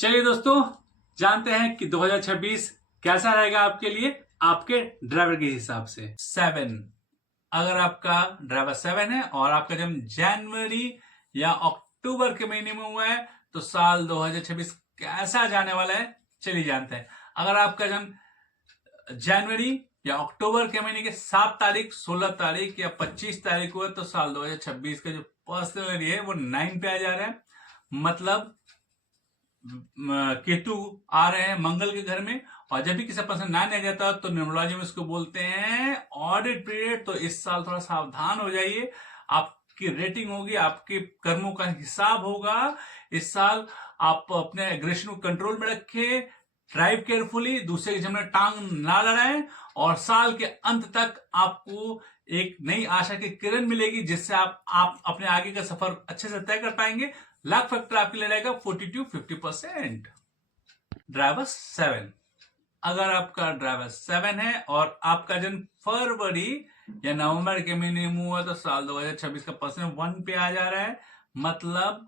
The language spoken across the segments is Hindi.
चलिए दोस्तों, जानते हैं कि 2026 कैसा रहेगा आपके लिए, आपके ड्राइवर के हिसाब से। 7, अगर आपका ड्राइवर 7 है और आपका जन्म जनवरी या अक्टूबर के महीने में हुआ है तो साल 2026 कैसा जाने वाला है, चलिए जानते हैं। अगर आपका जन्म जनवरी या अक्टूबर के महीने के 7 तारीख, 16 तारीख या 25 तारीख हुआ तो साल 2026 का जो पर्सनल है वो 9 पे आ जा रहा है। मतलब केतु आ रहे हैं मंगल के घर में, और जब भी किसी पर्सन ना आ जाता तो न्यूमरोलॉजी में इसको बोलते हैं ऑडिट पीरियड। तो इस साल थोड़ा सावधान हो जाइए, आपकी रेटिंग होगी, आपके कर्मों का हिसाब होगा। इस साल आप अपने एग्रेशन को कंट्रोल में रखें, ड्राइव केयरफुली, दूसरे के सामने टांग ना लड़ाएं, और साल के अंत तक आपको एक नई आशा की किरण मिलेगी जिससे आप अपने आगे का सफर अच्छे से तय कर पाएंगे। लक फैक्टर आपके लिए रहेगा 40-50%। ड्राइवर 7, अगर आपका ड्राइवर 7 है और आपका जन्म फरवरी या नवंबर के महीने में हुआ तो साल 2026 का पर्सन 1 पे आ जा रहा है। मतलब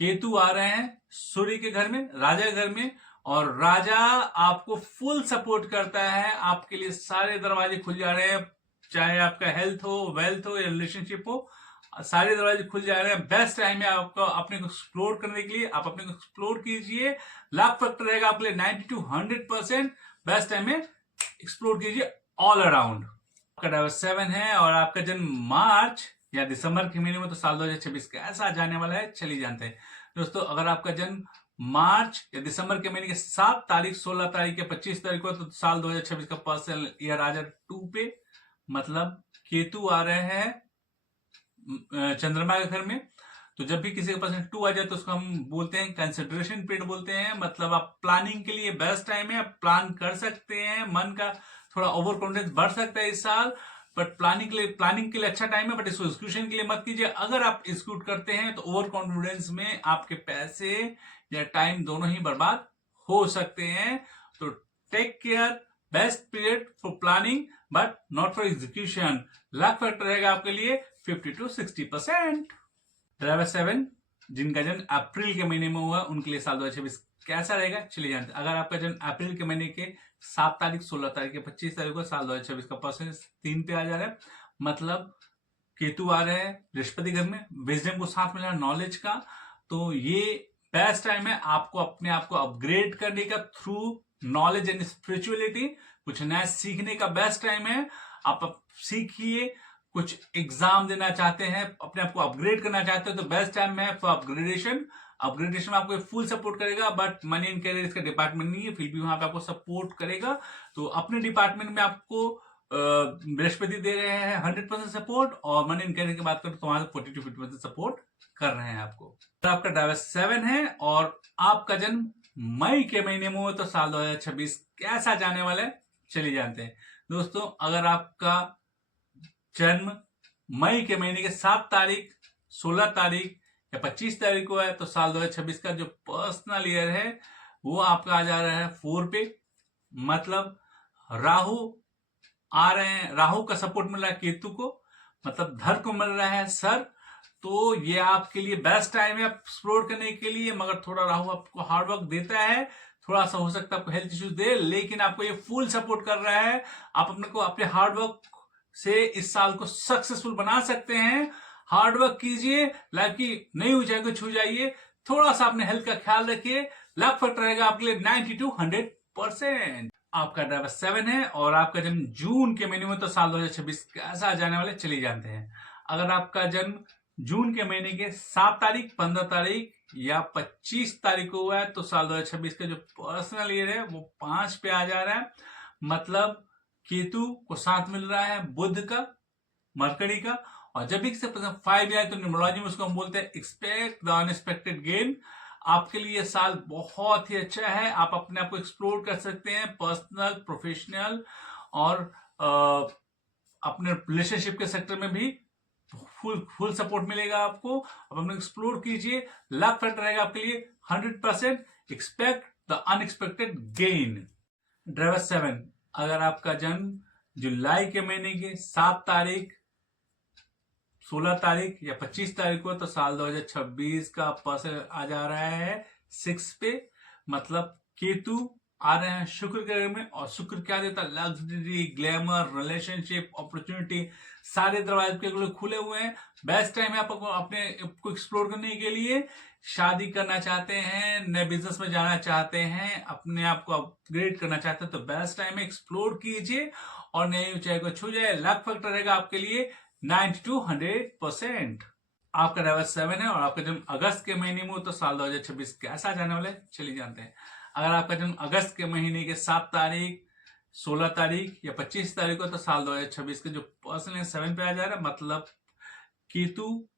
केतु आ रहे हैं सूर्य के घर में, राजा के घर में, और राजा आपको फुल सपोर्ट करता है। आपके लिए सारे दरवाजे खुल जा रहे हैं, चाहे आपका हेल्थ हो, वेल्थ हो या रिलेशनशिप हो, सारे दरवाजे खुल जा रहे हैं। बेस्ट टाइम है आपको अपने को एक्सप्लोर करने के लिए, आप अपने को एक्सप्लोर कीजिए। लक फैक्टर रहेगा आपके लिए 90-100%। बेस्ट टाइम है, एक्सप्लोर कीजिए ऑल अराउंड। आपका ड्राइवर 7 है और आपका जन्म मार्च या दिसंबर के महीने में तो साल 2026 कैसा जाने वाला है, चलिए जानते हैं। दोस्तों, अगर आपका जन्म मार्च या दिसंबर के महीने के 7 तारीख, 16 तारीख या 25 तारीख को तो साल 2026 का पर्सनल ईयर आ जाए 2 पे। मतलब केतु आ रहे हैं चंद्रमा के घर में, तो जब भी किसी के पास 2 आ जाए तो उसको हम बोलते हैं कंसिडरेशन पीरियड बोलते हैं। मतलब आप प्लानिंग के लिए बेस्ट टाइम है, आप प्लान कर सकते हैं। मन का थोड़ा ओवर कॉन्फिडेंस बढ़ सकता है इस साल, बट प्लानिंग के लिए अच्छा टाइम है, बट इसको एग्जीक्यूशन के लिए मत कीजिए। अगर आप एग्जीक्यूट करते हैं तो ओवर कॉन्फिडेंस में आपके पैसे या टाइम दोनों ही बर्बाद हो सकते हैं। तो take care, best period for planning but not for execution. Luck factor रहेगा आपके लिए 50-60%। ड्राइवर 7 जिनका जन्म अप्रैल के महीने में हुआ उनके लिए साल 2026 कैसा रहेगा, चलिए जानते हैं। अगर आपका जन्म अप्रैल के महीने के 7 तारीख, 16 तारीख या 25 तारीख को साल 2026 का पर्सन 3 पे आ जा रहा है। मतलब केतु आ रहे हैं बृहस्पति घर में, विजडम को साथ मिला, नॉलेज का। तो ये बेस्ट टाइम है आपको अपने आप को अपग्रेड करने का थ्रू नॉलेज एंड स्पिरिचुअलिटी। कुछ नया सीखने का बेस्ट टाइम है, आप सीखिए। कुछ एग्जाम देना चाहते हैं, अपने आप को अपग्रेड करना चाहते हैं तो बेस्ट टाइम है फॉर अपग्रेडेशन। अपग्रेडेशन में आपको फुल सपोर्ट करेगा, बट मनी एंड कैरियर इसका डिपार्टमेंट नहीं है, फिर भी वहां पे आपको सपोर्ट करेगा। तो अपने डिपार्टमेंट में आपको बृहस्पति दे रहे हैं 100% सपोर्ट, और मनी एंड कैरियर की बात करें तो वहां 40-50% सपोर्ट कर रहे हैं आपको। तो आपका ड्राइवर 7 है और आपका जन्म मई के महीने में हो तो साल 2026 कैसा जाने वाला है, चलिए जानते हैं। दोस्तों, अगर आपका जन्म मई के महीने के 7 तारीख, 16 तारीख या 25 तारीख को है तो साल 2026 का जो पर्सनल ईयर है वो आपका आ जा रहा है 4 पे। मतलब राहु आ रहे हैं, राहु का सपोर्ट मिल रहा है केतु को, मतलब धर को मिल रहा है सर। तो ये आपके लिए बेस्ट टाइम है एक्सप्लोर करने के लिए, मगर थोड़ा राहु आपको हार्डवर्क देता है, थोड़ा सा हो सकता है आपको हेल्थ इश्यूज दे, लेकिन आपको ये फुल सपोर्ट कर रहा है। आप अपने को अपने हार्डवर्क से इस साल को सक्सेसफुल बना सकते हैं। हार्डवर्क कीजिए, लाइफ की नई ऊंचाई को छू जाइए। थोड़ा सा अपने हेल्थ का ख्याल रखिए। लक फैक्टर रहेगा आपके लिए 90-100%। आपका ड्राइवर 7 है और आपका जन्म जून के महीने में तो साल 2026 कैसा जाने वाले, चलिए जानते हैं। अगर आपका जन्म जून के महीने के 7 तारीख, 15 तारीख या 25 तारीख को हुआ है तो साल 2026 का जो पर्सनल ईयर है वो 5 पे आ जा रहा है। मतलब केतु को साथ मिल रहा है बुध का, मरकरी का, और जब भी किसी 5 आए तो न्यूमरोलॉजी में उसको हम बोलते हैं एक्सपेक्ट द अनएक्सपेक्टेड गेन। आपके लिए साल बहुत ही अच्छा है, आप अपने आप को एक्सप्लोर कर सकते हैं पर्सनल, प्रोफेशनल और अपने रिलेशनशिप के सेक्टर में भी फुल सपोर्ट मिलेगा आपको। आप अपने एक्सप्लोर कीजिए। लक फैक्टर रहेगा आपके लिए 100%। Expect the unexpected gain. Driver 7, अगर आपका जन्म जुलाई के महीने के 7 तारीख, 16 तारीख या 25 तारीख को तो साल 2026 का पर्सन आ जा रहा है 6 पे। मतलब केतु आ रहे हैं शुक्र के घर में, और शुक्र क्या देता है? लग्जरी, ग्लैमर, रिलेशनशिप, अपॉर्चुनिटी, सारे दरवाजे के लिए खुले हुए हैं। बेस्ट टाइम है आपको अपने को एक्सप्लोर करने के लिए। शादी करना चाहते हैं, नए बिजनेस में जाना चाहते हैं, अपने आप को अपग्रेड करना चाहते हैं, तो बेस्ट टाइम है, एक्सप्लोर कीजिए और नई ऊंचाई को छू जाए। लक फैक्टर रहेगा आपके लिए 90 to 100%। आपका नंबर 7 है और आपका जन्म अगस्त के महीने में हो तो साल 2026 कैसा जाने वाला है चलिए जानते हैं। अगर आपका जन्म अगस्त के महीने के 7 तारीख, 16 तारीख या 25 तारीख को, तो साल 2026 के जो पर्सन 7 पे आ जा रहा है, मतलब केतु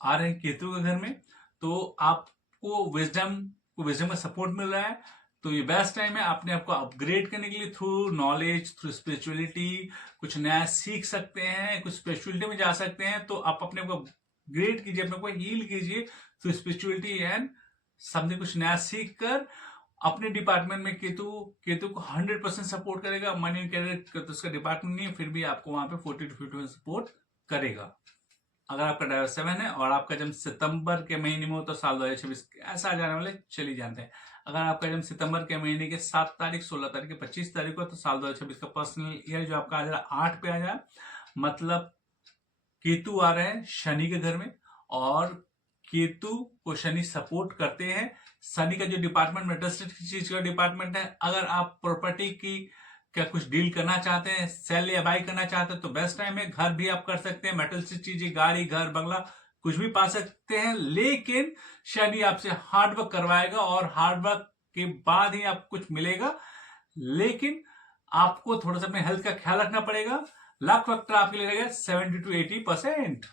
आ रहे हैं केतु के घर में, तो आपको विजडम का सपोर्ट मिल रहा है। तो ये बेस्ट टाइम है अपने आप को अपग्रेड करने के लिए, थ्रू नॉलेज, थ्रू स्पिरिचुअलिटी कुछ नया सीख सकते हैं, कुछ स्पिरिचुअलिटी में जा सकते हैं। तो आप अपने को अपग्रेड कीजिए, अपने को हील कीजिए थ्रू स्पिरिचुअलिटी एंड समथिंग, कुछ नया सीख कर अपने डिपार्टमेंट में केतु को 100% सपोर्ट करेगा। मनी कैरियर तो उसका डिपार्टमेंट नहीं है, फिर भी आपको वहां पे 40 to 50% सपोर्ट करेगा। अगर आपका डायवर 7 है और आपका जन्म सितंबर के महीने में हो तो साल 2026 ऐसा आ जाने वाले चलिए जानते हैं। अगर आपका जन्म सितंबर के महीने के 7 तारीख, 16 तारीख, 25 तारीख को, तो साल 2026 का पर्सनल ईयर जो आपका आ जा रहा 8 पे आ जाए, मतलब केतु आ रहे हैं शनि के घर में, और केतु को शनि सपोर्ट करते हैं। शनि का जो डिपार्टमेंट मेटलिस्टिक चीज का डिपार्टमेंट है, अगर आप प्रॉपर्टी की क्या कुछ डील करना चाहते हैं, सेल या बाई करना चाहते हैं, तो बेस्ट टाइम है। घर भी आप कर सकते हैं, मेटलिस्टिक चीजें, गाड़ी, घर, बंगला कुछ भी पा सकते हैं, लेकिन शनि आपसे हार्डवर्क करवाएगा और हार्डवर्क के बाद ही आपको कुछ मिलेगा। लेकिन आपको थोड़ा सा अपने हेल्थ का ख्याल रखना पड़ेगा। लक फैक्टर आपके लिए रहेगा 70 to 80%।